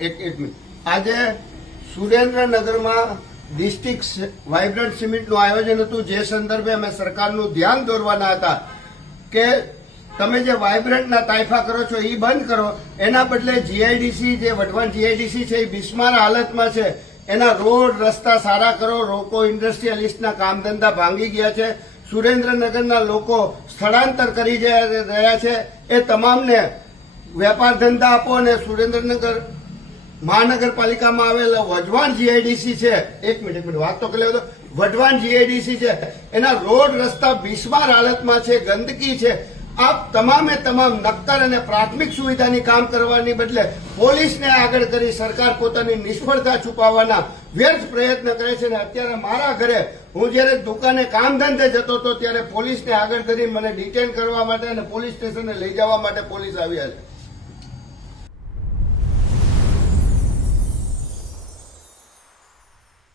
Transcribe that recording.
એક મિનિટ. આજે સુરેન્દ્રનગરમાં ડિસ્ટ્રિક્ટ વાઇબ્રન્ટ સિમેન્ટનું આયોજન હતું, જે સંદર્ભે અમે સરકારનું ધ્યાન દોરવાના હતા કે તમે જે વાઇબ્રન્ટના તાઇફા કરો છો એ બંધ કરો, એના બદલે જીઆઈડીસી, જે વઢવાણ જીઆઈડીસી છે એ બિસ્માર હાલતમાં છે, એના રોડ રસ્તા સારા કરો. લોકો ઇન્ડસ્ટ્રીયલિસ્ટના કામ ધંધા ભાંગી ગયા છે, સુરેન્દ્રનગરના લોકો સ્થળાંતર કરી રહ્યા છે. એ તમામને વેપાર ધંધા આપો અને સુરેન્દ્રનગર મહાનગરપાલિકામાં આવેલા વઢવાણ જીઆઈડીસી છે, એક મિનિટ વાત તો કરી લો. વઢવાણ જીઆઈડીસી છે, એના રોડ રસ્તા બિસ્માર હાલતમાં છે, ગંદકી છે. આ તમામે તમામ નક્કર અને પ્રાથમિક સુવિધાની કામ કરવાની બદલે પોલીસને આગળ કરી સરકાર પોતાની નિષ્ફળતા છુપાવવાના વ્યર્થ પ્રયત્ન કરે છે. અને અત્યારે મારા ઘરે હું જયારે દુકાને કામ ધંધે જતો હતો ત્યારે પોલીસને આગળ કરી મને ડિટેન કરવા માટે અને પોલીસ સ્ટેશને લઈ જવા માટે પોલીસ આવ્યા છે.